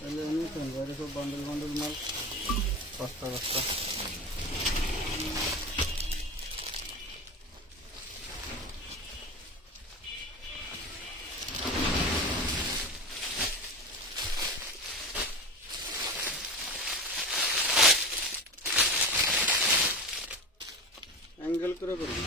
তাহলে আমি বাইরে সব বান্ডেল বান্ডেল মাল বস্তা বস্তা। অ্যাঙ্গেল করে করুন।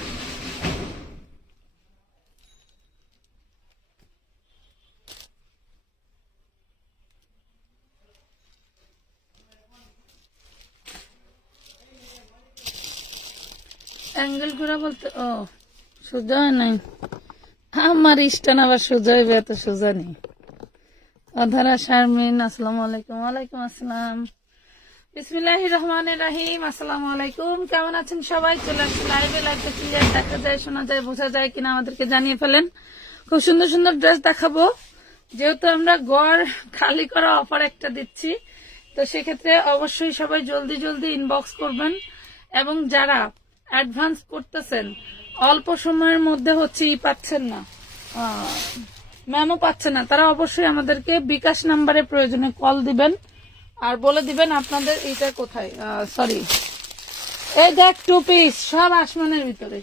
অ্যাঙ্গেল করে বলতে ও সোজা নাই, আমার স্টান আবার সোজা হইবে, এত সোজা নেই। অধারা শারমিন, আসসালামু আলাইকুম। ওয়ালাইকুম আসসালাম। বিসমিল্লাহির রহমানির রহিম। আসসালামু আলাইকুম। কেমন আছেন সবাই? চলে আসছে লাইভে। লাইভে ক্লিয়ার দেখা যায়, শোনা যায়, বোঝা যায় কিনা আমাদেরকে জানিয়ে ফেলেন। খুব সুন্দর সুন্দর ড্রেস দেখাবো, যেহেতু আমরা গড় খালি করা অফার একটা দিচ্ছি, তো সেক্ষেত্রে অবশ্যই সবাই জলদি জলদি ইনবক্স করবেন। এবং যারা অ্যাডভান্স করতেছেন, অল্প সময়ের মধ্যে হচ্ছে পাচ্ছেন না, ম্যামও পাচ্ছে না, তারা অবশ্যই আমাদেরকে বিকাশ নাম্বারে প্রয়োজনে কল দিবেন আর বলে দিবেন আপনাদের এইটা কোথায়। সরি, এই দেখ 2 পিস সব আসমানের ভিতরে।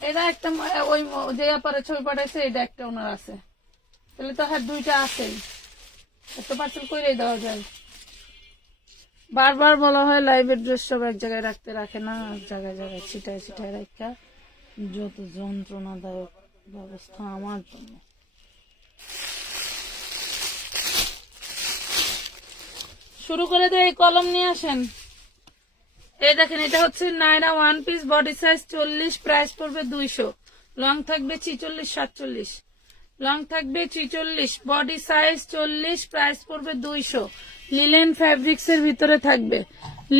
এটা একটা ওই যে পারে ছবি পাঠাইছে, এটা একটা ওনার আছে, তাহলে তো হ্যাঁ 2টা আছেই, একটা পার্সেল করে দেওয়া যায়। বারবার বলা হয় লাইভের ড্রেস সব এক জায়গায় রাখে না, জায়গায় জায়গায় ছিটায় ছিটায় রাখা, যত যন্ত্রণাদায়ক ব্যবস্থা আমার জন্য। শুরু করে দিয়ে এই কলম নিয়ে আসেন। এই দেখেন, এটা হচ্ছে নাইরা 1 পিস, বডি সাইজ 40, প্রাইস পড়বে 200, লং থাকবে 46 47, লং থাকবে 46, বডি সাইজ 40, প্রাইস পড়বে 200। লিলেন ফ্যাব্রিক্স এর ভিতরে থাকবে,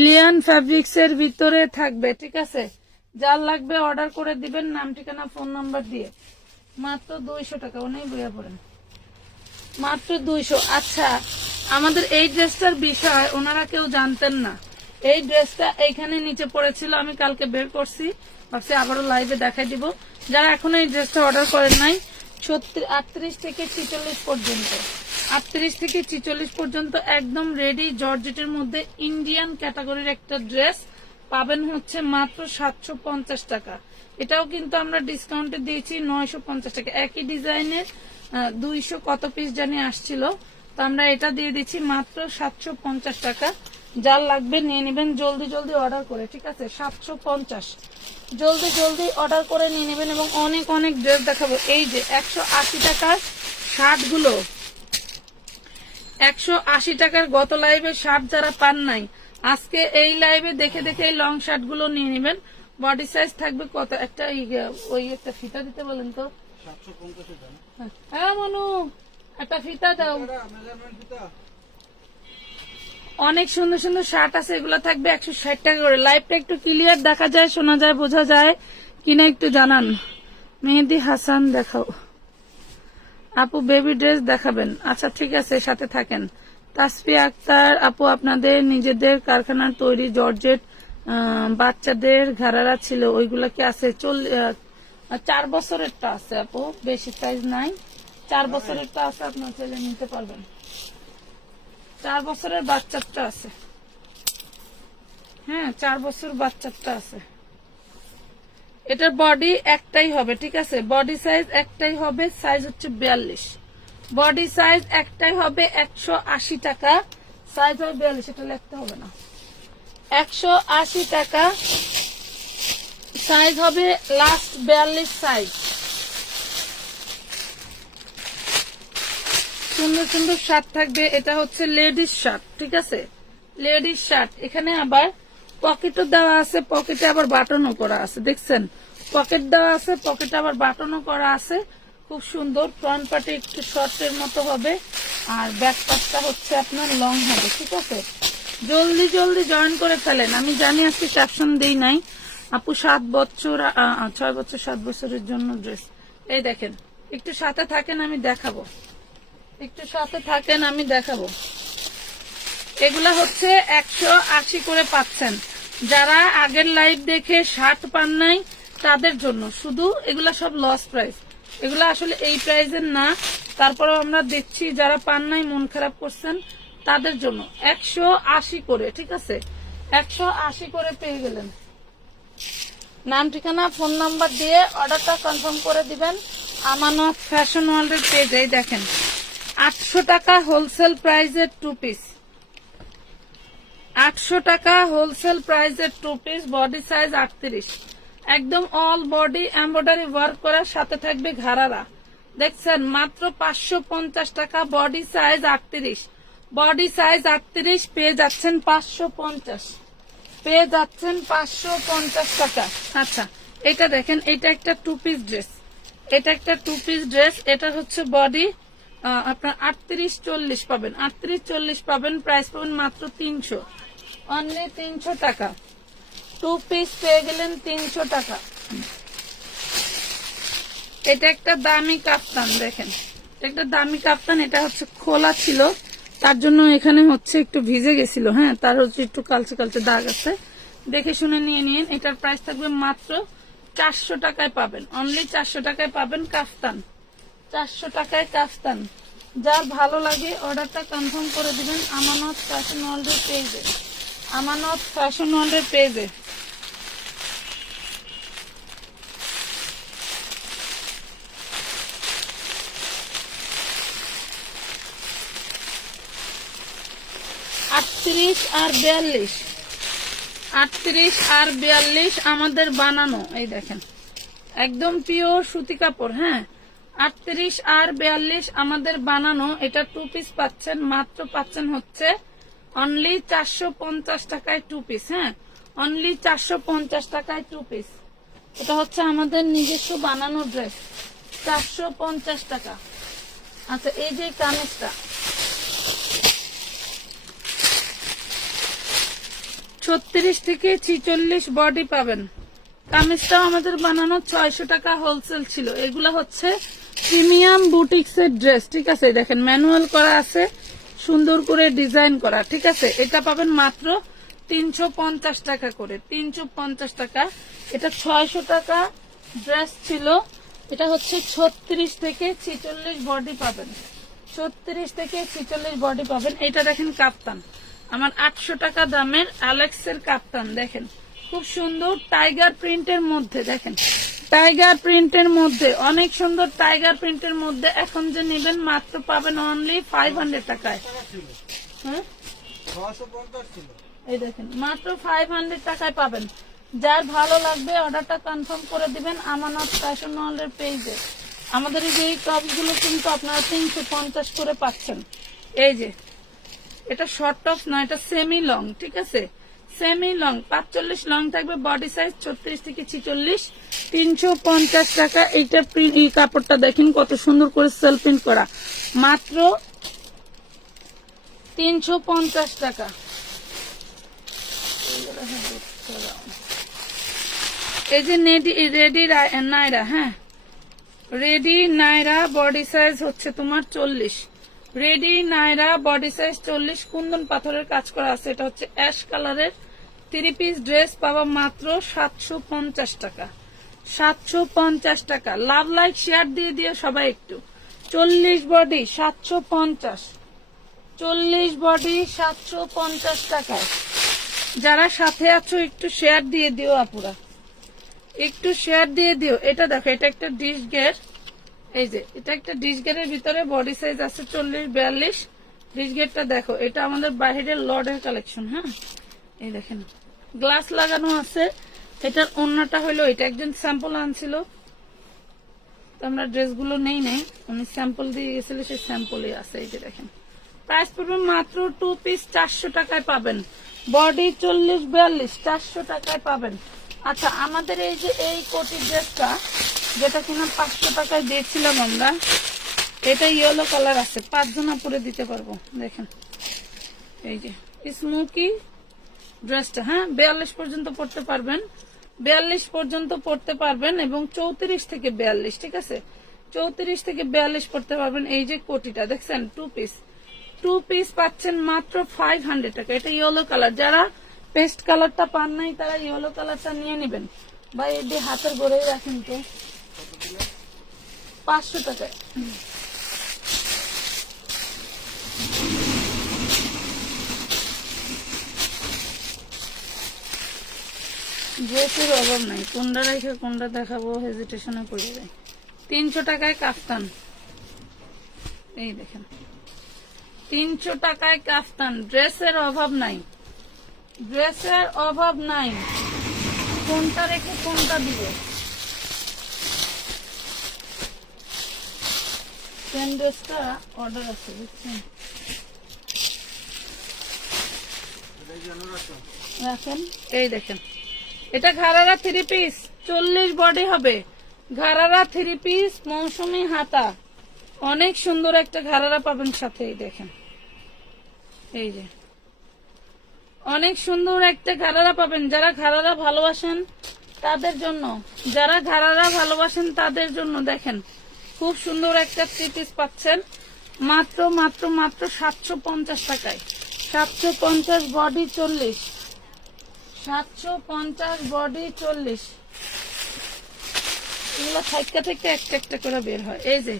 লিয়ান ফ্যাব্রিক্স এর ভিতরে থাকবে, ঠিক আছে? যার লাগবে অর্ডার করে দিবেন, নাম ঠিকানা ফোন নাম্বার দিয়ে। মাত্র 200 টাকা, অনেক বইয়া পড়েন, মাত্র 200। আচ্ছা, আমাদের এই ড্রেসটার বিষয় ওনারা কেউ জানতেন না। এই ড্রেসটা এইখানে নিচে পড়েছিল, আমি কালকে বের করছি, ভাবছি আবারও লাইভে দেখাই দিব। যারা এখনো এই ড্রেসটা অর্ডার করেন নাই, 38 থেকে 46 পর্যন্ত, 38 থেকে 46 পর্যন্ত একদম রেডি জর্জেটের মধ্যে ইন্ডিয়ান ক্যাটাগরির একটা ড্রেস পাবেন হচ্ছে মাত্র 750 টাকা। এটাও কিন্তু আমরা ডিসকাউন্টে দিয়েছি 950 টাকা। একই ডিজাইনের 200 কত পিস জানি আসছিল, তো আমরা এটা দিয়ে দিচ্ছি মাত্র 750 টাকা। যার লাগবে নিয়ে নেবেন জলদি জলদি অর্ডার করে, ঠিক আছে? 750, জলদি জলদি অর্ডার করে নিয়ে নেবেন। এবং অনেক অনেক ড্রেস দেখাবো। এই যে 180 টাকার শার্ট গুলো, 180 টাকার গত লাইভে শার্ট যারা পান নাই, আজকে এই লাইভে দেখে দেখে এই লং শার্ট গুলো নিয়ে নেবেন। বডি সাইজ থাকবে কত, একটা ওই একটা ফিতা দিতে বলেন তো। 750 হ্যাঁ মনু, একটা ফিতা দাও। অনেক সুন্দর সুন্দর শার্ট আছে, এগুলো থাকবে 160 টাকা করে। লাইভটা একটু ক্লিয়ার দেখা যায়, শোনা যায়, বোঝা যায় কিনা একটু জানান। মেহেদি হাসান দেখাও আপু, বেবি ড্রেস দেখাবেন? আচ্ছা ঠিক আছে, সাথে থাকেন। তাসফিয়া আক্তার আপু, আপনাদের নিজেদের কারখানার তৈরি জর্জেট বাচ্চাদের ঘাড়ারা ছিল, ওইগুলা কি আছে? 4 বছরেরটা আছে আপু, বেশি সাইজ নাই, 4 বছরেরটা আছে, আপনার ছেলে নিতে পারবেন। 4 বছরের বাচ্চাটা আছে, হ্যাঁ 4 বছর বাচ্চাটা আছে। এটার বডি একটাই হবে, ঠিক আছে? বডি সাইজ একটাই হবে, সাইজ হচ্ছে 42। বডি সাইজ একটাই হবে, 180 টাকা, সাইজ হবে 42। এটা লিখতে হবে না, 180 টাকা, সাইজ হবে লাস্ট 42 সাইজ। সুন্দর সুন্দর শার্ট থাকবে। এটা হচ্ছে লেডিস শার্ট, ঠিক আছে? Ladies shirt. এখানে আবার পকেটও দেওয়া আছে, পকেটে আবার বাটনও করা আছে, দেখছেন? পকেট দেওয়া আছে, পকেটে আবার বাটনও করা আছে, খুব সুন্দর। ফ্রন্ট পার্টে একটু শর্টের মতো হবে, আর ব্যাক পার্টটা হচ্ছে আপনার লং হবে, ঠিক আছে? জলদি জলদি জয়েন করে ফেলেন। আমি জানি আজকে ক্যাপশন দেই নাই আপু, 7 বছর 6 বছর 7 বছরের জন্য ড্রেস। এই দেখেন, একটু সাথে থাকেন, আমি দেখাবো, একটু সাথে থাকেন, আমি দেখাবো। এগুলা হচ্ছে 180 করে পাচ্ছেন। যারা আগের লাইভ দেখে শার্ট পান নাই তাদের জন্য শুধু, এগুলা সব লস প্রাইস, এগুলা আসলে এই প্রাইসের না, তারপরে আমরা দিচ্ছি, যারা পান নাই মন খারাপ করছেন তাদের জন্য 180 করে, ঠিক আছে, 180 করে পেয়ে গেলেন। নাম, ঠিকানা, ফোন নাম্বার দিয়ে অর্ডারটা কনফার্ম করে দিবেন আমানত ফ্যাশন ওয়ার্ল্ডের পেজে। দেখেন 800 টাকা হোলসেল প্রাইসের 2 পিস, 800 টাকা হোলসেল প্রাইসের 2 পিস, বডি সাইজ 38, একদম অল বডি এমব্রয়ডারি ওয়ার্ক করার সাথে থাকবে ঘাড়ারা। দেখছেন মাত্র 550 টাকা, বডি সাইজ 38, বডি সাইজ 38 পেয়ে যাচ্ছেন 550, পেয়ে যাচ্ছেন 550 টাকা। আচ্ছা এটা দেখেন, এটা একটা 2 পিস ড্রেস, এটা একটা 2 পিস ড্রেস, এটা হচ্ছে বডি আপনার 38-40 পাবেন, 38-40 পাবেন, প্রাইস পাবেন মাত্র 300, অনলি 300 টাকা। 2 পিস পেয়ে গেলেন 300 টাকা। এটা একটা দামি কাপ্তান, দেখেন একটা দামি কাপ্তান, এটা হচ্ছে খোলা ছিল তার জন্য এখানে হচ্ছে একটু ভিজে গেছিল, হ্যাঁ, তার হচ্ছে একটু কালচে কালচে দাগ আছে, দেখে শুনে নিয়ে নিন। এটার প্রাইস থাকবে মাত্র 400 টাকায় পাবেন, অনলি 400 টাকায় পাবেন কাফতান, 400 টাকায় কাফতান। যার ভালো লাগে অর্ডারটা কনফার্ম করে দিবেন আমানত ফ্যাশন ওয়ার্ল্ডের পেজে, আমানত ফ্যাশন ওয়ার্ল্ডের পেজে। আটত্রিশ আর 42 আমাদের বানানো, এই দেখেন একদম পিওর সুতি কাপড়, হ্যাঁ, 38 আর 42 আমাদের বানানো। এটা 2 পিস পাচ্ছেন, মাত্র পাচ্ছেন হচ্ছে অনলি 450 টাকায় 2 পিস, হ্যাঁ, অনলি 450 টাকায় 2 পিস। এটা হচ্ছে আমাদের নিজস্ব বানানো ড্রেস, 450 টাকা। আচ্ছা এই যে কামিজটা 36 থেকে 46 বডি পাবেন, কামিজটাও আমাদের বানানো 600 টাকা হোলসেল ছিল। এগুলা হচ্ছে প্রিমিয়াম বুটিক্স এর ড্রেস, ঠিক আছে, দেখেন ম্যানুয়াল করা আছে, সুন্দর করে ডিজাইন করা, ঠিক আছে। এটা পাবেন মাত্র 350 টাকা করে, 350 টাকা। এটা 600 টাকা ড্রেস ছিল, এটা হচ্ছে 36 থেকে 46 বডি পাবেন, 36 থেকে 46 বডি পাবেন। এটা দেখেন কাপ্তান, আমার 800 টাকা দামের অ্যালেক্সের কাপ্তান, দেখেন খুব সুন্দর টাইগার প্রিন্টের মধ্যে, দেখেন টাইগার প্রিন্টের মধ্যে, অনেক সুন্দর টাইগার প্রিন্টের মধ্যে। এখন যে নেবেন মাত্র পাবেন অনলি 500 টাকায়, হ্যাঁ, এই দেখেন মাত্র 500 টাকায় পাবেন। যার ভালো লাগবে অর্ডারটা কনফার্ম করে দিবেন আমানত ফ্যাশন ওয়ার্ল্ডের পেজে। আমাদের এই যে টপগুলো কিন্তু আপনারা 350 করে পাচ্ছেন। এই যে এটা শর্ট টপ না, এটা সেমি লং, ঠিক আছে, সেমি লং, 45 লং থাকবে, বডি সাইজ 34 থেকে 46, 350 টাকা। এইটা এই কাপড়টা দেখেন কত সুন্দর করে সেলফ প্রিন্ট করা, মাত্র 350 টাকা। এই যে রেডি নাইরা, হ্যাঁ, রেডি নাইরা বডি সাইজ হচ্ছে তোমার 40, রেডি নাইরা বডি সাইজ 40, কুন্দন পাথরের কাজ করা আছে। এটা হচ্ছে অ্যাশ কালারের 3 পিস ড্রেস, পাবা মাত্র 750 টাকা, 750 টাকা। লাভ লাইক শেয়ার দিয়ে দিয়ে সবাই একটু। 40 বডি 750, 40 বডি 750 টাকায়। যারা সাথে আছো একটু শেয়ার দিয়ে দিও আপুরা, একটু শেয়ার দিয়ে দিও। এটা দেখো, এটা একটা ডিশ গেট, এই যে এটা একটা ডিশ গেটের ভিতরে বডি সাইজ আছে 40-42। ডিশ গেটটা দেখো, এটা আমাদের বাহিরের লর্ডের কালেকশন, হ্যাঁ, এই দেখেন গ্লাস লাগানো আছে। এটার ওন্নাটা হলো, এটা একজন স্যাম্পল আনছিল, তো আমরা ড্রেসগুলো নেই নাই, উনি স্যাম্পল দিয়ে গেছিল, সেই স্যাম্পলই আছে। এই যে দেখেন প্রাইস পড়বে মাত্র 2 পিস 400 টাকায় পাবেন, বডি 40-42, 400 টাকায় পাবেন। আচ্ছা আমাদের এই যে এই কোটি ড্রেসটা যেটা কিনা 500 টাকায় দিয়েছিলাম আমরা, এটা ইয়েলো কালার আছে, 5 জনা পরে দিতে পারবো। দেখেন এই যে স্মোকি ড্রেসটা, হ্যাঁ, 42 পর্যন্ত পড়তে পারবেন, 42 পর্যন্ত পড়তে পারবেন, এবং 34 থেকে 42, ঠিক আছে, 34 থেকে 42 পড়তে পারবেন। এই যে কোটিটা দেখছেন 2 পিস, 2 পিস পাচ্ছেন মাত্র 500 টাকা। এটা ইয়েলো কালার, যারা পেস্ট কালারটা পান নাই তারা ইয়েলো কালারটা নিয়ে নেবেন, বা এই দিয়ে হাতের গড়েই রাখেন তো, 500 টাকায়। ড্রেসের অভাব নাই, কোনটা রেখে কোনটা দেখাবো হেজিটেশনে পড়ে যায়। 300 টাকায় কাফতান, এই দেখেন 300 টাকায় কাফতান। ড্রেসের অভাব নাই, ড্রেসের অভাব নাই, কোনটা রেখে কোনটা দিব। সেম ড্রেসটা অর্ডার আছে বুঝছেন, রাখেন। এই দেখেন এটা ঘাড়ারা 3 পিস, 40 বডি হবে। ঘাড়ারা 3 পিস মৌসুমী হাতা, অনেক সুন্দর একটা ঘাড়ারা পাবেন সাথে। এই দেখেন, এই যে অনেক সুন্দর একটা ঘাড়ারা পাবেন। যারা ঘাড়ারা ভালোবাসেন তাদের জন্য, যারা ঘাড়ারা ভালোবাসেন তাদের জন্য দেখেন খুব সুন্দর একটা 3 পিস পাচ্ছেন মাত্র মাত্র মাত্র 750 টাকায়। 750 বডি 40, 750 বডি 40। এগুলো থাইকা থেকে একটা একটা করে বের হয়। এই যে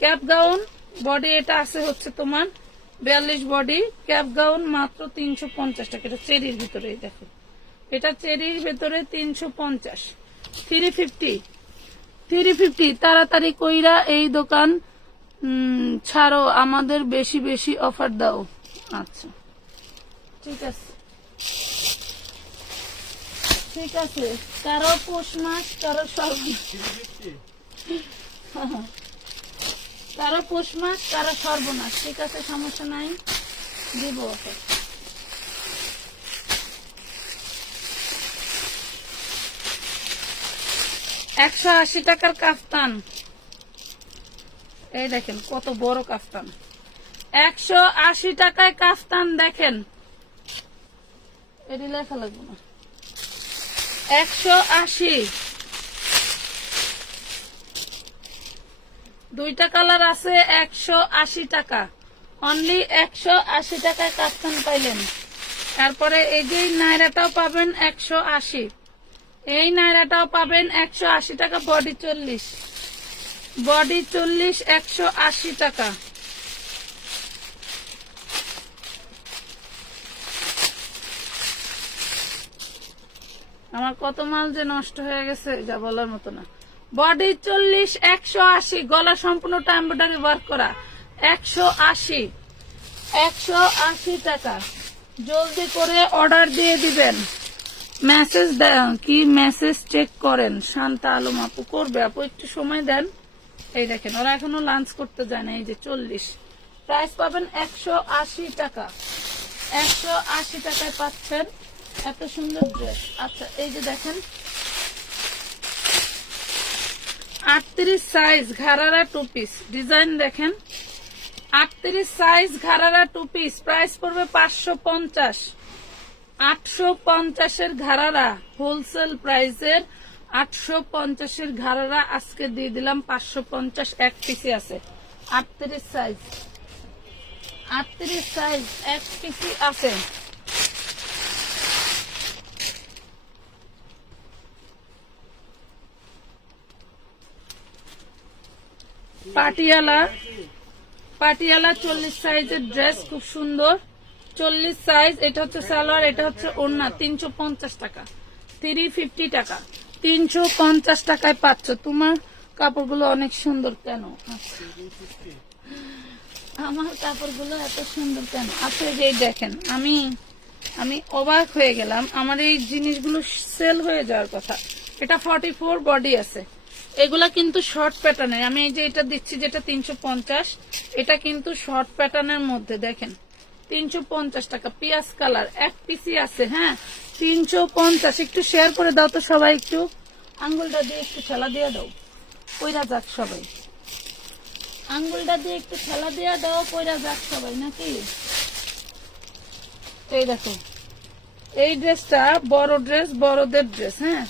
ক্যাপ গাউন বডি, এটা আছে হচ্ছে তোমার 42 বডি ক্যাপ গাউন, মাত্র 350 টাকা। এটা চেরির ভিতরে, দেখো এটা চেরির ভিতরে 350, 350। তাড়াতাড়ি কইরা এই দোকান ছাড়ো, আমাদের বেশি বেশি অফার দাও। আচ্ছা ঠিক আছে, ঠিক আছে। কারো পৌষ মাস, কারো সর্বনাশ, কারো পৌষ মাস, কারো সর্বনাশ। ঠিক আছে, সমস্যা নাই, দিব অফার। $180 টাকার কাফতান, এই দেখেন কত বড় কাফতান। 180 টাকায় কাফতান, দেখেন এটি লেখা লাগবে না। 180, 2টা কালার আছে। 180 টাকা অনলি, 180 টাকায় কাফতান পাইলেন। তারপরে এই যে নাইরাটাও পাবেন 180, এই নাইরাটাও পাবেন 180 টাকা। বডি 40, বডি 40, 180 টাকা। আমার কত মাল যে নষ্ট হয়ে গেছে যা বলার মতো না। বডি 40, 180, গলা সম্পূর্ণ এমব্রয়ডারি ওয়ার্ক করা, 180, 180 টাকা। জলদি করে অর্ডার দিয়ে দিবেন। মেসেজ কি মেসেজ চেক করেন? শান্তা আলম আপু করবে, আপু একটু সময় দেন। এই দেখেন ওরা এখনো লাঞ্চ করতে যায় না। এই যে 40, প্রাইস পাবেন 180 টাকা। 180 টাকায় পাচ্ছেন এত সুন্দর ড্রেস। আচ্ছা এই যে দেখেন 38 সাইজ ঘাড়ারা 2 পিস, ডিজাইন দেখেন 38 সাইজ ঘাড়ারা 2 পিস, প্রাইস পড়বে 550। 850 এর ঘাড়ারা, হোলসেল প্রাইসের 850 এর ঘাড়ারা আজকে দিয়ে দিলাম 550। এক পিসি আছে 38 সাইজ, 38 সাইজ এক পিসি আছে। পাটিয়ালা, পাটিয়ালা 40 সাইজের ড্রেস, খুব সুন্দর 40 সাইজ। এটা হচ্ছে সালোয়ার, এটা হচ্ছে ওড়না। 350 টাকা, 350 টাকা, 350 টাকায় পাচ্ছ। তোমার কাপড়গুলো অনেক সুন্দর কেন? আমার কাপড়গুলো এত সুন্দর কেন? আচ্ছা যে দেখেন আমি অবাক হয়ে গেলাম, আমার এই জিনিসগুলো সেল হয়ে যাওয়ার কথা। এটা 44 বডি আছে, এগুলা কিন্তু শর্ট প্যাটার্নের। আমি এই যে এটা দিচ্ছি যেটা 350, এটা কিন্তু শর্ট প্যাটার্নের মধ্যে। দেখেন 350 টাকা, পিয়াজ কালার এক পিসি আছে। হ্যাঁ 350। একটু শেয়ার করে দাও তো সবাই, একটু আঙ্গুলটা দিয়ে একটু ঠেলা দিয়ে দাও, কইরা যাক সবাই। আঙ্গুলটা দিয়ে একটু ঠেলা দিয়ে দাও, কইরা যাক সবাই নাকি। এই দেখো এই ড্রেসটা বড় ড্রেস, বড়দের ড্রেস। হ্যাঁ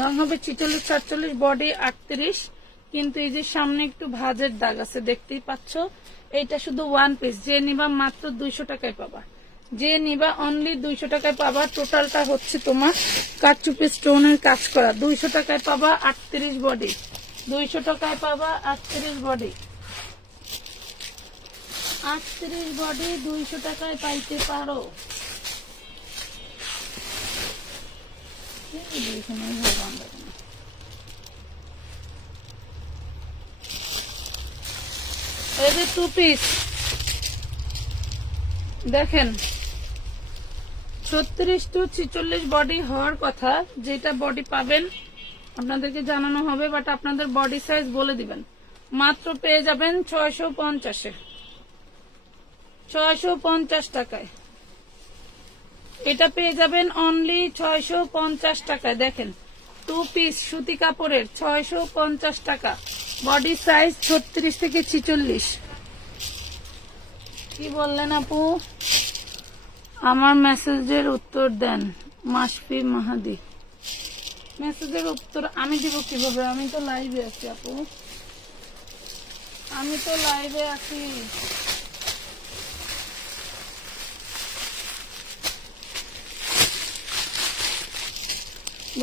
লং হবে 46, 47, বডি 38। কিন্তু এই যে সামনে একটু ভাঁজের দাগ আছে, দেখতেই পাচ্ছ। এইটা শুধু 1 পিস, যে নিবা মাত্র 200 টাকায় পাবা, যে নিবা অনলি 200 টাকায় পাবা। টোটালটা হচ্ছে তোমার কাটচুপি স্টোনের কাজ করা। 200 টাকায় পাবা 38 বডি, 200 টাকায় পাবা 38 বডি, 38 বডি 200 টাকায় পাইতে পারো। এই যে 2 পিস দেখেন, 36 to 46 বডি হওয়ার কথা, যেটা বডি পাবেন আপনাদেরকে জানানো হবে, বাট আপনাদের বডি সাইজ বলে দিবেন। মাত্র পেয়ে যাবেন 650-এ, 650 টাকায়। এটা পেয়ে যাবেন অনলি 650 টাকায়। দেখেন 2 পিস সুতি কাপড়ের 650 টাকা, বডি সাইজ 36 থেকে 46। কি বললেন আপু? আমার মেসেজের উত্তর দেন। মাসফি মাহাদি, মেসেজের উত্তর আমি দিব কিভাবে? আমি তো লাইভে আছি আপু, আমি তো লাইভে আছি।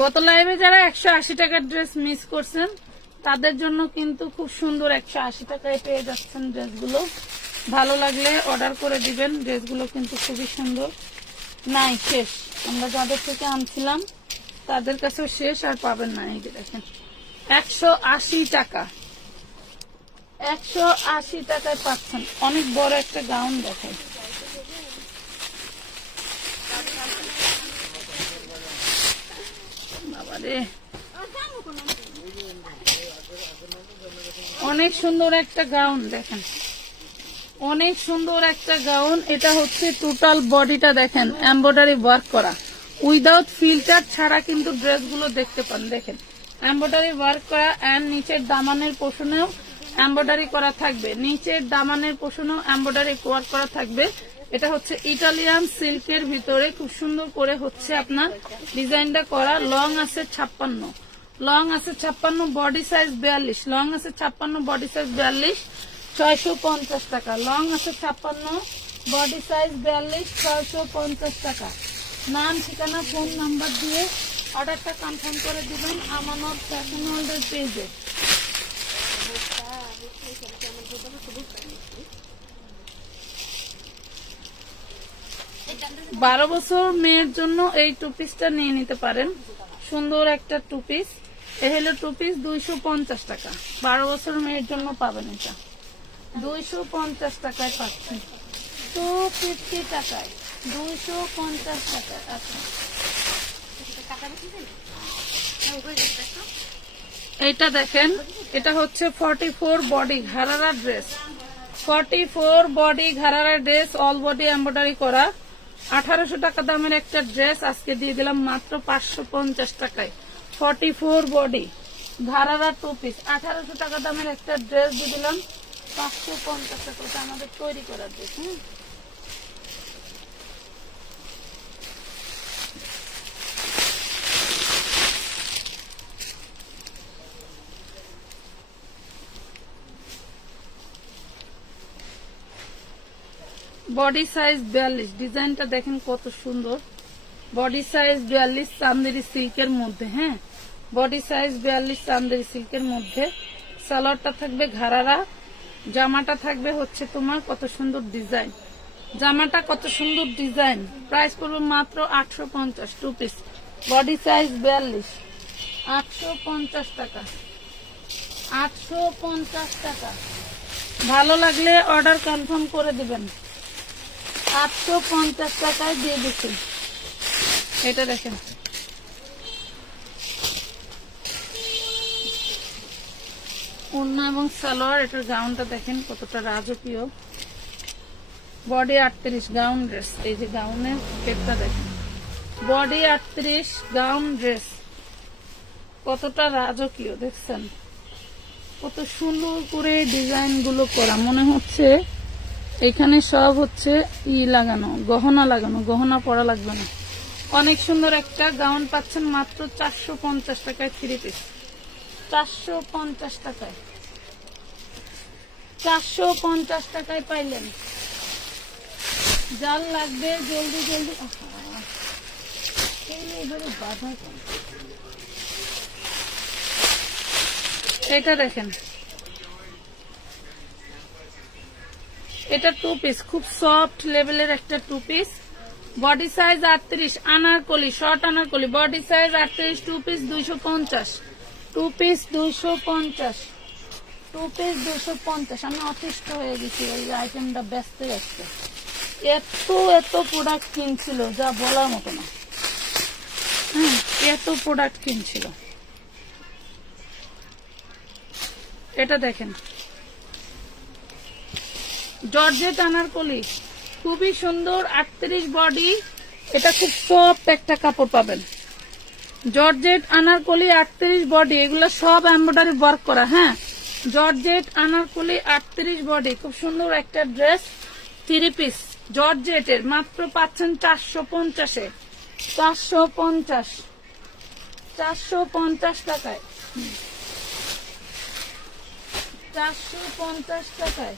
গত লাইভে যারা 180 টাকার ড্রেস মিস করছেন তাদের জন্য কিন্তু খুব সুন্দর 180 টাকায় পেয়ে যাচ্ছেন ড্রেসগুলো। ভালো লাগলে অর্ডার করে দিবেন, ড্রেসগুলো কিন্তু খুবই সুন্দর। নাই, শেষ। আমরা যাদের থেকে আনছিলাম তাদের কাছেও শেষ, আর পাবেন না। এই যে দেখেন 180 টাকা, 180 টাকায় পাচ্ছেন। অনেক বড় একটা গাউন দেখেন, বাবারে অনেক সুন্দর একটা গাউন দেখেন, অনেক সুন্দর একটা গাউন। এটা হচ্ছে টোটাল বডিটা দেখেন এমব্রয়ডারি ওয়ার্ক করা, উইদাউট ফিল্টার ছাড়া কিন্তু ড্রেসগুলো দেখতে পান। দেখেন এমব্রয়ডারি ওয়ার্ক করা, এন্ড নিচের দামানের পোর্শনেও এমব্রয়ডারি করা থাকবে, নিচের দামানের পোর্শনেও এমব্রয়ডারি ওয়ার্ক করা থাকবে। এটা হচ্ছে ইটালিয়ান সিল্কের ভিতরে খুব সুন্দর করে হচ্ছে আপনার ডিজাইনটা করা। লং আছে 56, লং আছে 56, বডি সাইজ 42, লং আছে 56, বডি সাইজ 42, 650 টাকা। লং আছে 56, বডি সাইজ 42, 650 টাকা। নাম, ঠিকানা, ফোন নাম্বার দিয়ে অর্ডারটা কনফার্ম করে দিবেন আমানত ফ্যাশন ওয়ার্ল্ডের পেজে। 12 বছর মেয়ের জন্য এই টু পিসটা নিয়ে নিতে পারেন, সুন্দর একটা টু পিস। এ হলো টু পিস 250 টাকা, 12 বছর মেয়ের জন্য পাবেন। এটা 250 টাকায় পাচ্ছেন, 250 টাকায়, 250 টাকায়। আচ্ছা, এটা দেখেন, এটা হচ্ছে 44 বডি ঘাড়ারা ড্রেস, 44 বডি ঘাড়ারা ড্রেস, অল বডি এমব্রয়ডারি করা। 1800 টাকা দামের একটা ড্রেস আজকে দিয়ে দিলাম মাত্র 550 টাকায়। 44 বডি ঘাড়ারা টু পিস, 1800 টাকা দামের একটা ড্রেস দিয়ে দিলাম 550 টাকা। এটা আমাদের তৈরি করা ড্রেস। বডি সাইজ 42, ডিজাইনটা দেখেন কত সুন্দর। বডি সাইজ 42 চান্দেরি সিল্কের মধ্যে, হ্যাঁ বডি সাইজ 42 চান্দেরি সিল্কের মধ্যে। সালোয়ারটা থাকবে ঘাড়ারা, জামাটা থাকবে হচ্ছে তোমার কত সুন্দর ডিজাইন, জামাটা কত সুন্দর ডিজাইন। প্রাইস পড়বে মাত্র 850 টু পিস, বডি সাইজ 42, 850 টাকা, 850 টাকা। ভালো লাগলে অর্ডার কনফার্ম করে দিবেন। 850 টাকায় দিয়ে দিচ্ছি। এটা দেখেন, ওড়না এবং সালোয়ার। এটার গাউনটা দেখেন কতটা রাজকীয়। Body 38, gown dress. এই যে গাউনের পেটটা দেখেন, বডি 38, গাউন ড্রেস, কতটা রাজকীয় দেখছেন, কত সুন্দর করে ডিজাইন গুলো করা। মনে হচ্ছে এখানে সব হচ্ছে লাগানো, গহনা লাগানো, গহনা পরা লাগবে না। অনেক সুন্দর একটা গাউন পাচ্ছেন মাত্র 450 টাকায়, 3 পিস 450 টাকায়, 450 টাকায় পাইলেন। যার লাগবে জলদি জলদি। এটা দেখেন, এটা টু পিস, খুব সফট লেভেলের একটা two piece. Body size 38 anarkali, short anarkali, body size 38, 2 piece 250, 2 piece 250, 2 piece 250। আমি অতিষ্ঠ হয়ে গেছি এই আইটেমটা ব্যস্ত রাখতে, এত প্রোডাক্ট কিনছিল যা বলার মতো না। এত প্রোডাক্ট কিনছিল। এটা দেখেন জর্জেট আনারকলি, খুবই সুন্দর, 38 বডি। এটা খুব সফট একটা কাপড় পাবেন। জর্জেট আনারকলি 38 বডি, এগুলো সব এমব্রয়ডারি ওয়ার্ক করা। হ্যাঁ, জর্জেট আনারকলি 38 বডি, খুব সুন্দর একটা ড্রেস, 3 পিস জর্জেটের, মাত্র পাচ্ছেন 450-এ, 450 টাকায়, 450 টাকায়।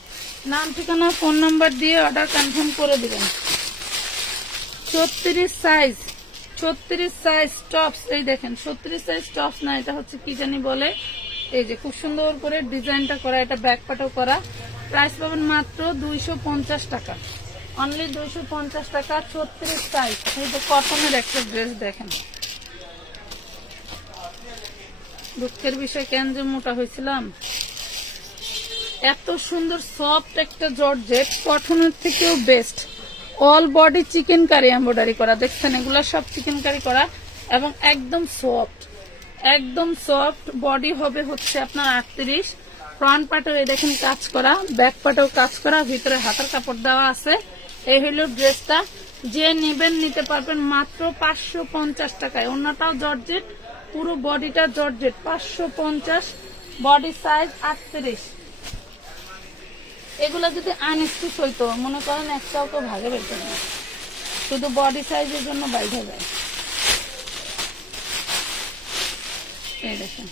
নাম ঠিকানা ফোন নাম্বার দিয়ে অর্ডার কনফার্ম করে দিবেন। 36 সাইজ টপস, এই দেখেন 36 সাইজ টপস না, এটা হচ্ছে কি জানি বলে, এই যে খুব সুন্দর করে ডিজাইনটা করা, এটা ব্যাক পাটও করা। প্রাইস পাবেন মাত্র 250 টাকা, অনলি 250 টাকা। 36 সাইজ, এই যে কটনের একটা ড্রেস দেখেন। দুঃখের বিষয় কেন যে মোটা হয়েছিলাম। এত সুন্দর সফট একটা জর্জেট, কটনের থেকেও best. All body chikankari embroidery করা, দেখছেন এগুলা সব চিকেন কারি করা এবং একদম সফট। বডি হবে হচ্ছে আপনার 38, ফ্রন্ট পার্টেও এই দেখেন কাজ করা, ব্যাক পার্টেও কাজ করা, ভিতরে হাতার কাপড় দেওয়া আছে। এই হলো ড্রেসটা, যে নেবেন নিতে পারবেন মাত্র 550 টাকায়। অন্যটাও জর্জেট, পুরো বডিটা জর্জেট, 550, বডি সাইজ 38। এগুলা যদি আনস্টিচ হইতো মনে করেন একটাও তো ভাগে বেরতো না, শুধু বডি সাইজের জন্য বাইরে যায়। এই দেখেন,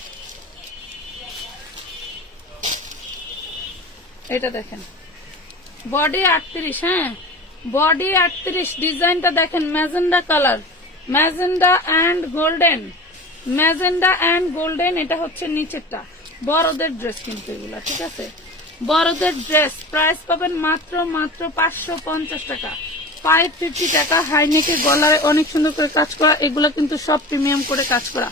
এটা দেখেন বডি 38। হ্যাঁ, বডি 38, ডিজাইনটা দেখেন magenta colour, magenta and golden. এটা হচ্ছে নিচেরটা, বড়দের ড্রেস কিন্তু এগুলা, ঠিক আছে, বড়দের ড্রেস। প্রাইস পাবেন মাত্র 550 টাকা, 550 টাকা। হাইনেকের গলায় অনেক সুন্দর করে কাজ করা, এগুলা কিন্তু সব প্রিমিয়াম করে কাজ করা।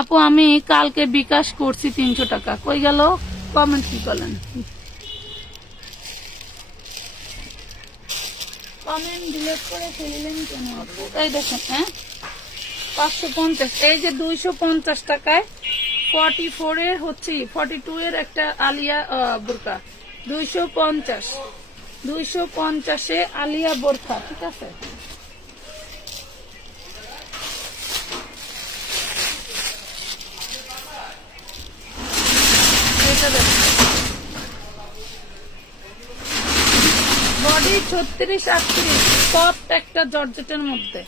আপু আমি কালকে বিকাশ করছি 300 টাকা, কই গেল? কমেন্ট কি করলেন? কমেন্ট ডিলিট করে ফেলিলেন কেন আপু? এই দেখেন, হ্যাঁ 550, এই যে 250 টাকায় 44 এর হচ্ছে 42 এর একটা আলিয়া বোরকা, 250-এ আলিয়া বোরকা, ঠিক আছে। এটা দেখুন বডি 36-38, সফট একটা জর্জেটের মধ্যে,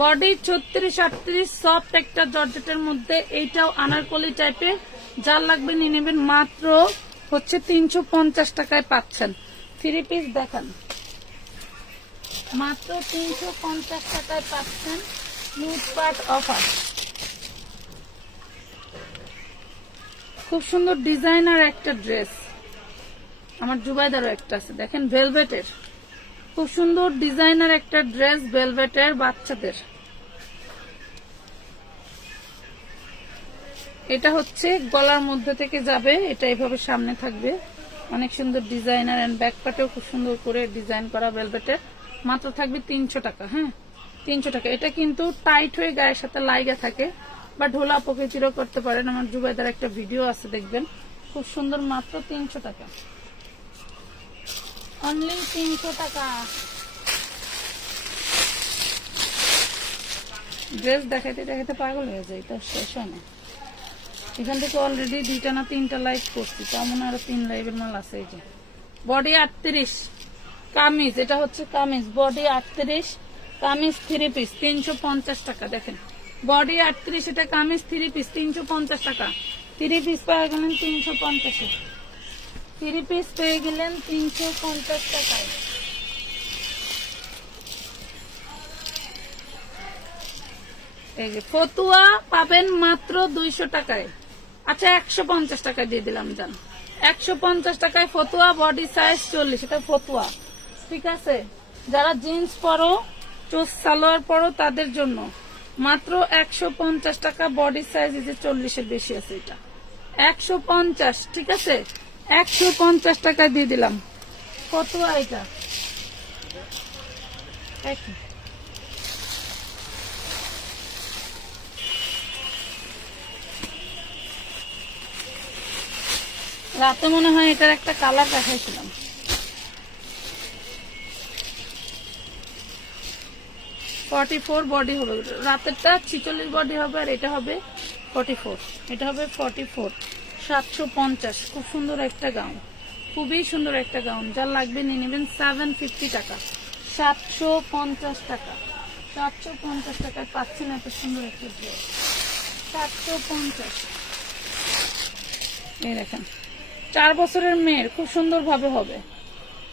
বডি 36-38 সফট একটা জর্জেটের মধ্যে। এইটাও আনারকলি টাইপের, যার লাগবে নিয়ে নেবেন, মাত্র হচ্ছে 350 টাকায় পাচ্ছেন। 3 পিস দেখান, মাত্র 350 টাকায় পাচ্ছেন, লুটপাট অফার। খুব সুন্দর ডিজাইনার একটা ড্রেস, আমার জুবাইদারও একটা আছে দেখেন, ভেলভেটের, খুব সুন্দর ডিজাইনার একটা ড্রেস, ভেলভেটের, বাচ্চাদের। এটা হচ্ছে গলার মধ্যে থেকে যাবে, এটা এভাবে সামনে থাকবে, অনেক সুন্দর ডিজাইনার, এন্ড ব্যাক পার্টেও খুব সুন্দর করে ডিজাইন করা, ভেলভেটের। মাত্র থাকবে 300 টাকা। হ্যাঁ, 300 টাকা। এটা কিন্তু টাইট হয়ে গায়ের সাথে লাইগা থাকে, বা ঢোলা প্রকৃতিরও করতে পারেন। আমার জুবাইদার একটা ভিডিও আছে, দেখবেন, খুব সুন্দর, মাত্র 300 টাকা, অনলি 300 টাকা। ড্রেস দেখাইতে দেখাইতে পাগল হয়ে যায়, তো শেষ হয় না। এখান থেকে অলরেডি 2টা না 3টা লাইভ করছি, তেমন আরো 3 লাইভের মাল আছে। এই যে বডি 38, কামিজ, এটা হচ্ছে কামিজ, বডি 38, কামিজ 3 পিস 350 টাকা। দেখেন বডি 38, এটা কামিজ 3 পিস 350 টাকা। 3 পিস পেয়ে গেলেন 350-এ, 3 পিস পেয়ে গেলেন 350 টাকায়। এই যে ফতুয়া পাবেন মাত্র 200 টাকায়। আচ্ছা 150 টাকায় দিয়ে দিলাম, জান 150 টাকায় ফতুয়া, বডি সাইজ 40, এটা ফতুয়া, ঠিক আছে। যারা জিন্স পরো, চুজ সালোয়ার পরো, তাদের জন্য মাত্র 150 টাকা। বডি সাইজ এই যে 40-এর বেশি আছে, এটা 150, ঠিক আছে? 150 টাকায় দিয়ে দিলাম। কত এটা? রাতে মনে হয় এটার একটা কালার দেখাইছিলাম। 44 বডি হবে, রাতেরটা 46 বডি হবে, আর এটা হবে 44। এটা হবে 44, 750। খুব সুন্দর একটা গাউন, খুবই সুন্দর একটা গাউন। যার লাগবে নিয়ে নেবেন। 750 টাকা, 750 টাকা, 750 টাকায় পাচ্ছেন এত সুন্দর একটা ড্রেস। 750। এই দেখেন, 4 বছরের মেয়ের খুব সুন্দর ভাবে হবে।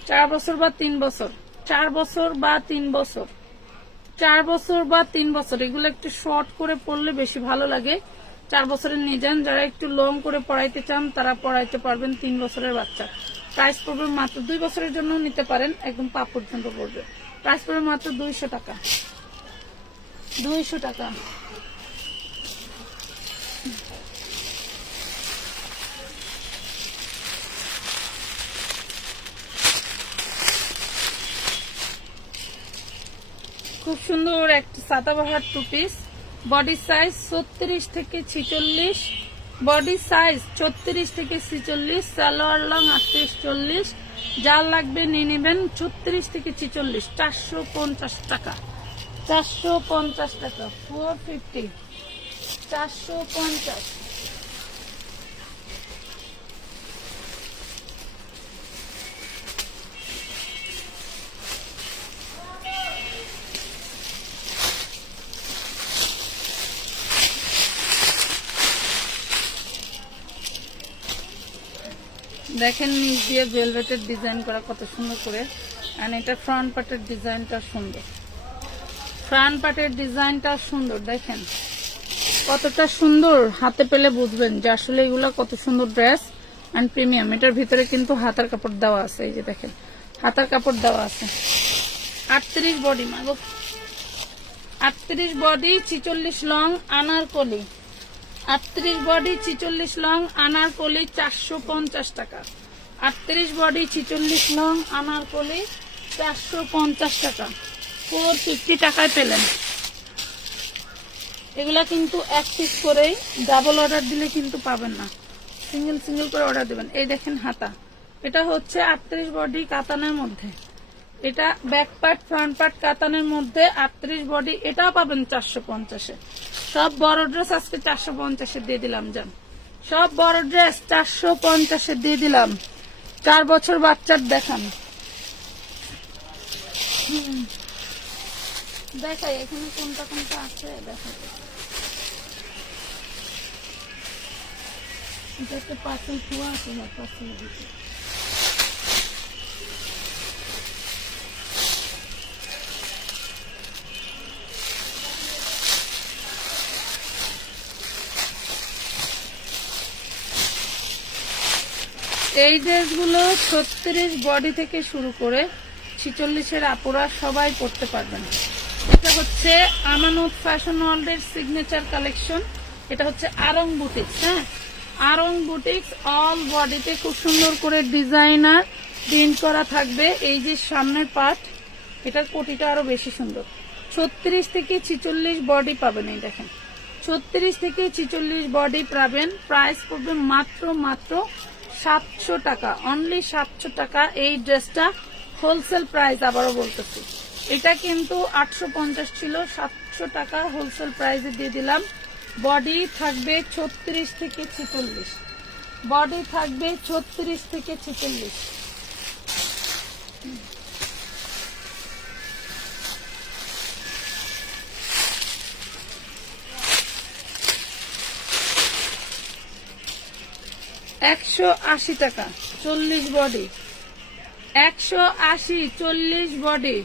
4 বছর বা 3 বছর, 4 বছর বা 3 বছর, 4 বছর বা 3 বছর। এগুলো একটু শর্ট করে পড়লে বেশি ভালো লাগে। 4 বছরের নিয়ে যান। যারা একটু লং করে পড়াইতে চান তারা পড়াইতে পারবেন। 3 বছরের বাচ্চা প্রাইস পড়বে মাত্র, 2 বছরের জন্য নিতে পারেন, একদম পা পর্যন্ত পড়বে। প্রাইস পড়বে মাত্র 200 টাকা, 200 টাকা। খুব সুন্দর একটা সাদাবাহার 2 পিস। বডি সাইজ 36 থেকে 46, বডি সাইজ 34 থেকে 46, সালোয়ার লং 38-40। যার লাগবে নিয়ে নেবেন। 36 থেকে 46, 450 টাকা, 450 টাকা, 450, 450। দেখেন নিচ দিয়ে ভেলভেটের ডিজাইন করা কত সুন্দর করে। আর এটা ফ্রন্ট পার্টের ডিজাইনটা সুন্দর, ফ্রন্ট পার্টের ডিজাইনটা সুন্দর। দেখেন কতটা সুন্দর, হাতে পেলে বুঝবেন যে আসলে এগুলো কত সুন্দর ড্রেস এন্ড প্রিমিয়াম। এটার ভিতরে কিন্তু হাতার কাপড় দেওয়া আছে, এই যে দেখেন হাতার কাপড় দেওয়া আছে। 38 বডি, মাগো 38 body, 46 long Anarkali. 38 body 46 long Anarkali, 450 টাকা। 38 বডি 46 লং আনারকলি, 450 টাকা, 450 টাকায় পেলেন। এগুলা কিন্তু এক পিস করেই, ডাবল অর্ডার দিলে কিন্তু পাবেন না, সিঙ্গেল সিঙ্গেল করে অর্ডার দিবেন। এই দেখেন হাতা, এটা হচ্ছে 38 বডি কাতানের মধ্যে। এটা ব্যাক পার্ট ফ্রন্ট পার্ট কাতানের মধ্যে 38 বডি, এটাও পাবেন 450-এ। সব বড় ড্রেস আজকে 450-এ দিয়ে দিলাম। যান, সব বড় ড্রেস 450-এ দিয়ে দিলাম। 4 বছর বাচ্চার দেখান। দেখাই এখানে কোনটা কোনটা আছে, দেখাই। এটা একটা পার্সেল খোয়া আছে, পার্সেল দিতে। এই ড্রেসগুলো 36 বডি থেকে শুরু করে 46-এর আপুরা সবাই পড়তে পারবেন। এটা হচ্ছে আমানত ফ্যাশন ওয়ার্ল্ডের সিগনেচার কালেকশন। এটা হচ্ছে আরং বুটিক্স। হ্যাঁ, আরং বুটিক্স অল বডিতে খুব সুন্দর করে ডিজাইনার প্রিন্ট করা থাকবে। এই যে সামনের পার্ট, এটার কোটিটা আরো বেশি সুন্দর। 36 থেকে 46 বডি পাবেন। এই দেখেন 36 থেকে 46 বডি পাবেন। প্রাইস পড়বে মাত্র 700 টাকা, অনলি 700 টাকা। এই ড্রেসটা হোলসেল প্রাইস, আবারও বলতেছি, এটা কিন্তু 850 ছিল, 700 টাকা হোলসেল প্রাইসে দিয়ে দিলাম। বডি থাকবে 36 থেকে 46, বডি থাকবে 36 থেকে 46। $180 টাকা 40 বডি, 180, 40 বডি,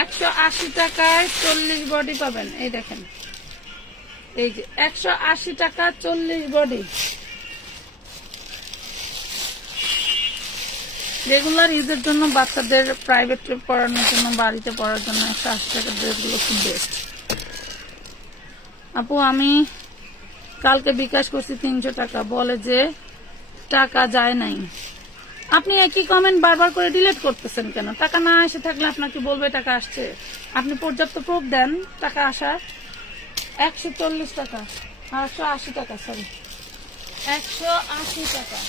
180 টাকায় 40 বডি পাবেন। এই দেখেন, এই যে 180 টাকা 40 বডি। রেগুলার ইউজের জন্য, বাচ্চাদের প্রাইভেট পড়ানোর জন্য, বাড়িতে পড়ার জন্য 180 টাকার ড্রেসগুলো খুব বেস্ট। আপু আমি কালকে বিকাশ করছি 300 টাকা, বলে যে টাকা যায় নাই। আপনি একই কমেন্ট বারবার করে ডিলিট করতেছেন কেন? টাকা না এসে থাকলে আপনাকে বলবে টাকা আসছে। আপনি পর্যাপ্ত প্রুফ দেন টাকা আসার। 140 টাকা, 180 টাকা, সরি 180 টাকা।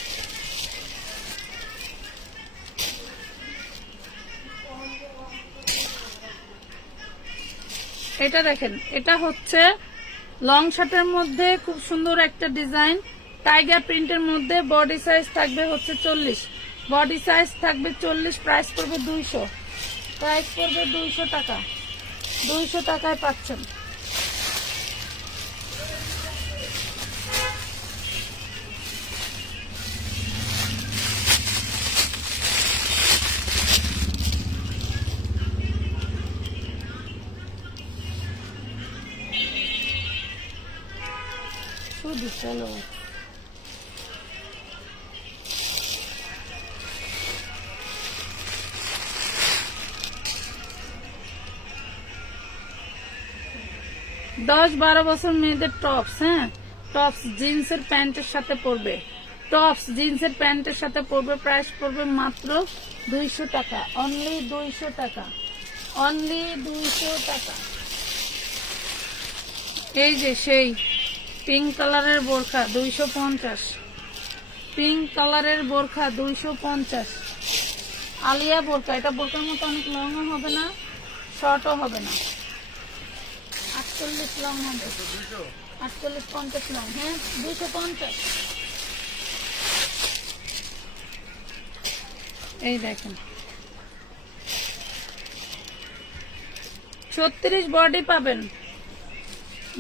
এটা দেখেন, এটা হচ্ছে লং শার্টের মধ্যে খুব সুন্দর একটা ডিজাইন, টাইগার প্রিন্টের মধ্যে। বডি সাইজ থাকবে হচ্ছে 40, বডি সাইজ থাকবে 40, প্রাইস পড়বে 200, প্রাইস পড়বে 200 টাকা। 200 টাকায় পাচ্ছেন। শুধু চলো, দশ 12 বছর মেয়েদের টপস, হ্যাঁ টপস জিন্সের প্যান্টের সাথে পরবে, টপস জিন্সের প্যান্টের সাথে পরবে। প্রাইস পড়বে মাত্র 200 টাকা, অনলি 200 টাকা, অনলি 200 টাকা। এই যে সেই পিঙ্ক কালারের বোরখা 250, পিঙ্ক কালারের বোরখা 250, আলিয়া বোরখা। এটা বোরখার মতো অনেক লংও হবে না, শর্টও হবে না। 48 লং হবে, 48-50 লং, হ্যাঁ 250। এই দেখেন 36 বডি পাবেন,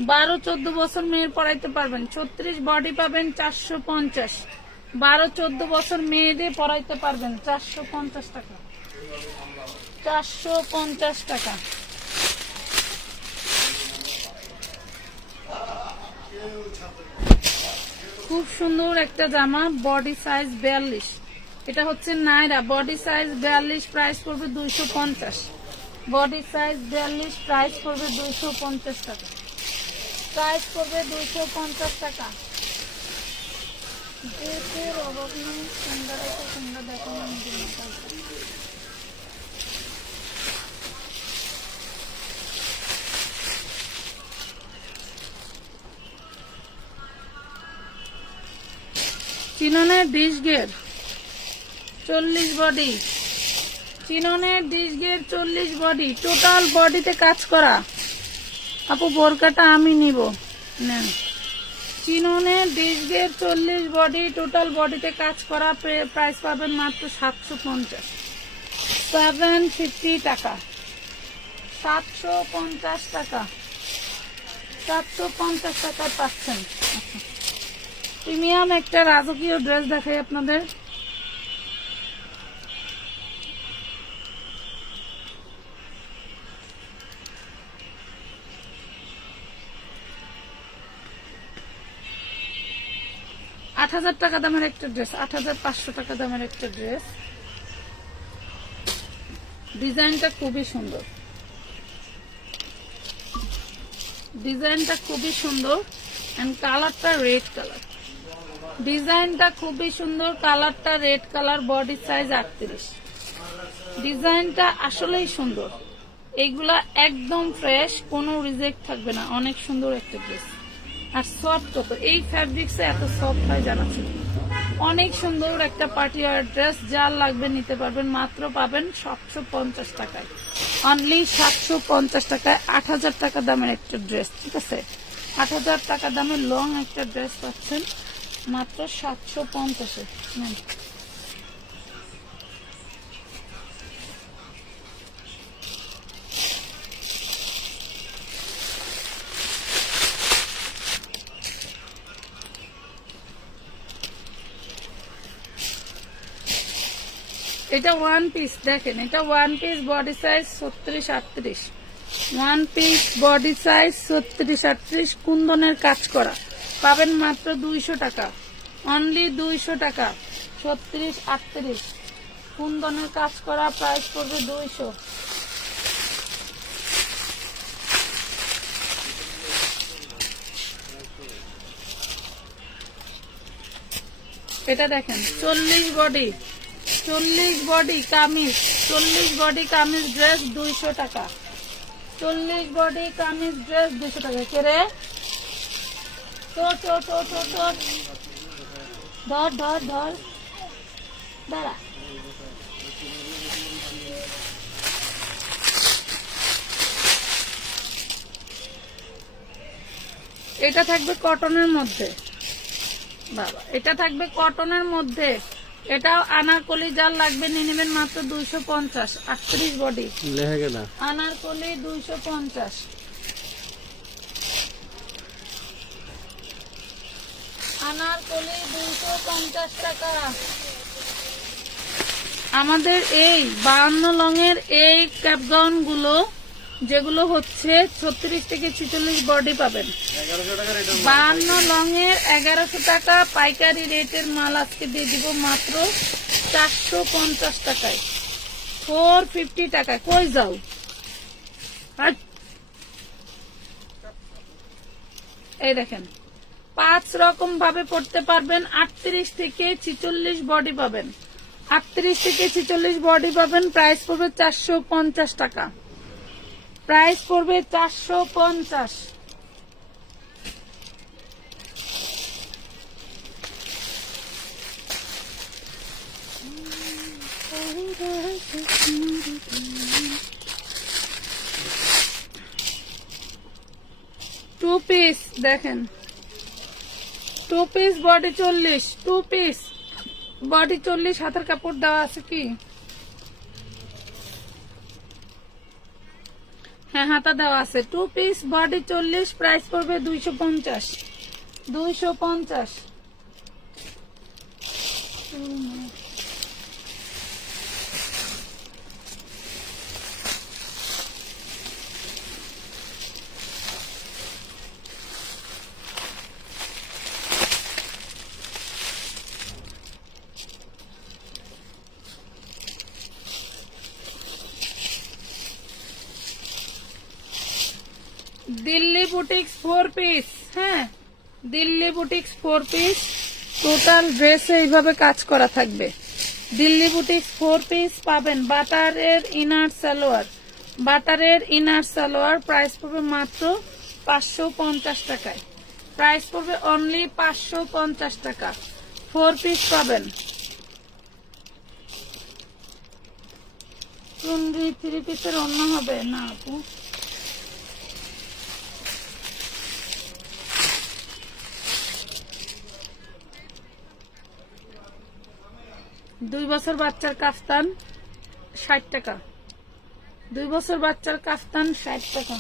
12-14 বছর মেয়ের পড়াইতে পারবেন। 36 বডি পাবেন 450, 12-14 বছর মেয়েদের পড়াইতে পারবেন 450 টাকা, 450 টাকা। খুব সুন্দর একটা জামা, বডি সাইজ 42, এটা হচ্ছে নাইরা, বডি সাইজ 42, প্রাইস পড়বে 250, বডি সাইজ 42, প্রাইস পড়বে 250 টাকা, প্রাইস পড়বে 250 টাকা। ড্রেসের অভাব নেই, সুন্দর একটা সুন্দর দেখো। চিননের ডিশ গের 40 বডি, চিননের ডিশ গের 40 বডি, টোটাল বডিতে কাজ করা। আপু বোরকাটা আমি নিব, নেন। চিননের ডিশ গের 40 বডি, টোটাল বডিতে কাজ করা। প্রাইস পাবেন মাত্র 750, 750 টাকা, 750 টাকা, 750 টাকায় পাচ্ছেন। প্রিমিয়াম একটা রাজকীয় ড্রেস দেখাই আপনাদের। ৳8,000 টাকা দামের একটা ড্রেস, 8,500 টাকা দামের একটা ড্রেস। ডিজাইনটা খুবই সুন্দর, ডিজাইনটা খুবই সুন্দর, এন্ড কালারটা রেড কালার। ডিজাইনটা খুবই সুন্দর, কালারটা রেড কালার, বডি সাইজ 38। ডিজাইনটা আসলেই সুন্দর, এগুলা একদম ফ্রেশ, কোনো রিজেক্ট থাকবে না। অনেক সুন্দর একটা ড্রেস, আর সফট কত, এই ফ্যাব্রিক্সে এত সফট হয় জানা ছিল। অনেক সুন্দর একটা পার্টি ওয়্যার ড্রেস, যার লাগবে নিতে পারবেন। মাত্র পাবেন 750 টাকায়, অনলি 750 টাকায় 8,000 টাকা দামের একটা ড্রেস। ঠিক আছে, 8,000 টাকা দামের লং একটা ড্রেস পাচ্ছেন মাত্র 750-এ। এটা ওয়ান পিস, দেখেন এটা one piece, body size 36-38, one piece body size 36-38, কুন্দনের কাজ করা। পাবেন মাত্র 200 টাকা, অনলি 200 টাকা, 36-38, কুন্দনের কাজ করা, প্রাইস পড়বে 200। এটা দেখেন 40 body, 40 body kameez, 40 body kameez dress 200 টাকা। 40 বডি কামিজ ড্রেস 200 টাকা। কে রে? ধর দাঁড়া। এটা থাকবে কটনের মধ্যে, বাবা এটা থাকবে কটনের মধ্যে। এটাও আনারকলি, যার লাগবে নিয়ে নেবেন মাত্র 250। 38 বডি আনারকলি 250। আনারকলি 250 টাকা। আমাদের এই 52 লংয়ের এই ক্যাপগাউন গুলো, যেগুলো হচ্ছে 36 থেকে 46 বডি পাবেন। 52 লংয়ের 1100 টাকা পাইকারি রেটের মাল আজকে দিয়ে দিব মাত্র 450 টাকায়, 450 টাকায়। কই যাও? এই দেখেন 5 রকম ভাবে পড়তে পারবেন। 38 থেকে 46 বডি পাবেন, 38 থেকে 46 বডি পাবেন। প্রাইস পড়বে 450 টাকা। প্রাইস পড়বে 450। টু পিস দেখেন, 2 পিস বডি 40, 2 পিস বডি 40। হাতের কাপড় দেওয়া আছে কি? হ্যাঁ, হাতা দেওয়া আছে। 2 পিস বডি 40, প্রাইস পড়বে 250। 250। দিল্লি বুটিক্স 4 পিস, হ্যাঁ দিল্লি বুটিক্স 4 পিস। টোটাল ড্রেসে এইভাবে কাজ করা থাকবে। দিল্লি বুটিক্স 4 পিস পাবেন। বাটারের ইনার সালোয়ার, বাটারের ইনার সালোয়ার। প্রাইস পড়বে মাত্র 550 টাকায়। প্রাইস পড়বে অনলি 550 টাকা। 4 পিস পাবেন। চুনরি 3 পিসের অন্য হবে না আপু? দুই বছর বাচ্চার কাফতান 60 টাকা। 2 বছর বাচ্চার কাফতান 60 টাকা।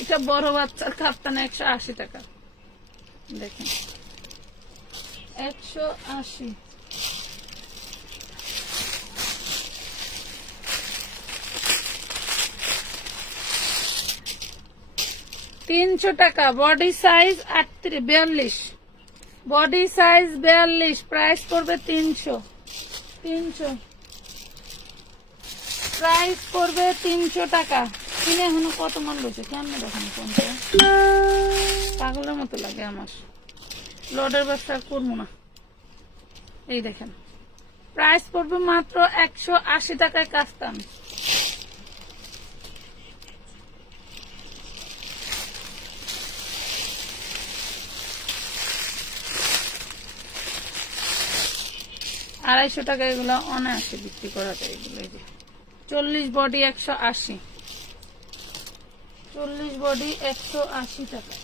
এটা বড় বাচ্চার কাফতান 180 টাকা। দেখেন 180। 300 টাকা। Body size 42, body size 42। Price পড়বে 300। 300 প্রাইস পড়বে 300 টাকা। কিনে এখনো কত মান রয়েছে কেমন দেখেন, কোনটা পাগলের মতো লাগে আমার। লডের ব্যবসা করবো না। এই দেখেন প্রাইস পড়বে মাত্র 180 টাকায় কাফতান। আড়াইশো টাকা এগুলো অনায়াসে বিক্রি করা যায়। এগুলো এই যে 40 বডি 180, 40 বডি 180 টাকা।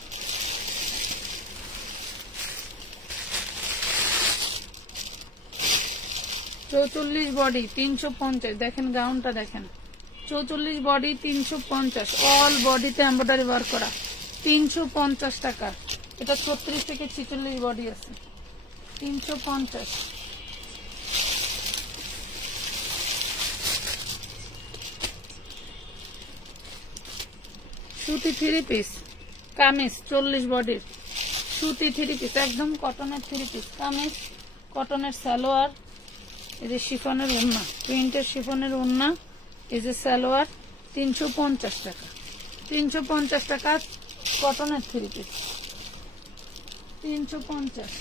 চৌচল্লিশ বডি 350। দেখেন গাউনটা দেখেন, 44 বডি 350, অল বডিতে এমব্রয়ডারি ওয়ার্ক করা, 350 টাকা। এটা 36 থেকে 46 বডি আছে, 350। সুতি 3 পিস কামিজ 40 বডির সুতি 3 পিস, একদম কটনের 3 পিস কামিজ, কটনের সালোয়ার, এই যে শিফনের ওড়না, প্রিন্টের শিফনের ওড়না, এই যে সালোয়ার 350 টাকা, 350 টাকা কটনের 3 পিস 350।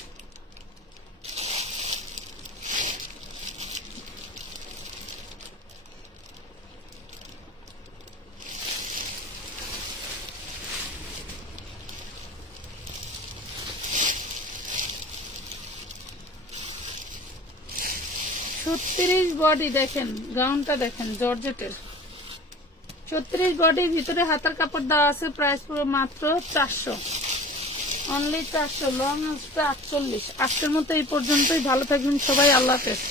ছত্রিশ বডি দেখেন, গাউনটা দেখেন জর্জেটের 36 বডির ভিতরে হাতার কাপড় দেওয়া আছে, প্রাইস পুরো মাত্র 400, অনলি 400, লং আসবে 48। আজকের মতো এই পর্যন্তই, ভালো থাকবেন সবাই, আল্লাহ হাফেজ।